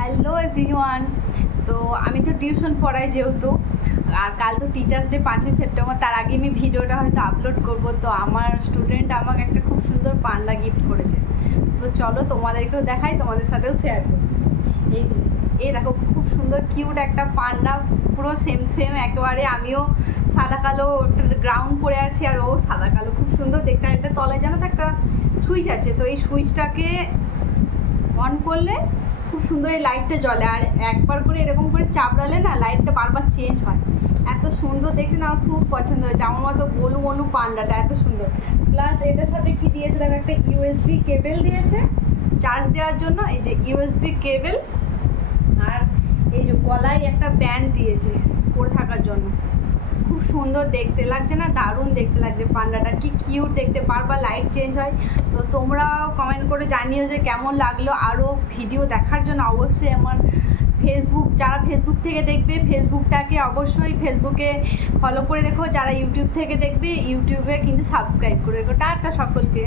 Hello everyone. তো আমি তো টিউশন পড়াই যেহেতু, আর কাল তো টিচার্স ডে 5ই সেপ্টেম্বর, তার আগে আমি ভিডিওটা হয়তো আপলোড করব। তো আমার স্টুডেন্ট আমাকে একটা খুব সুন্দর পান্ডা গিফট করেছে। তো চলো তোমাদেরকেও দেখাই, তোমাদের সাথেও শেয়ার করি। এই যে এই দেখো, খুব সুন্দর কিউট একটা পান্ডা, পুরো সেম সেম একেবারে। আমিও সাদা কালো গ্রাউন্ড পরে আছি আর ও সাদা কালো, খুব সুন্দর দেখতে। আর এটা তলায় জানো তো একটা সুইচ আছে, তো এই সুইচটাকে অন করলে খুব সুন্দর এই লাইটটা জ্বলে। আর একবার করে এরকম করে চাপড়ালে না লাইটটা বারবার চেঞ্জ হয়। এত সুন্দর দেখতে না, আমার খুব পছন্দ হয়েছে। আমার মতো গোলু গোলু পান্ডাটা এত সুন্দর। প্লাস এটার সাথে কি দিয়েছে দেখো, একটা ইউএসবি কেবেল দিয়েছে চার্জ দেওয়ার জন্য। এই যে ইউএসবি কেবেল, আর এই যে গলায় একটা ব্যান্ড দিয়েছে পরে থাকার জন্য। খুব সুন্দর দেখতে লাগছে না, দারুণ দেখতে লাগছে পান্ডাটা, কি কিউট দেখতে, বারবার লাইট চেঞ্জ হয়। তো তোমরাও কমেন্ট করে জানিও যে কেমন লাগলো। আরও ভিডিও দেখার জন্য অবশ্যই আমার যারা ফেসবুক থেকে দেখবে ফেসবুকটাকে অবশ্যই ফেসবুকে ফলো করে রেখো, যারা ইউটিউব থেকে দেখবে ইউটিউবে কিন্তু সাবস্ক্রাইব করে রেখো। টাটা সকলকে।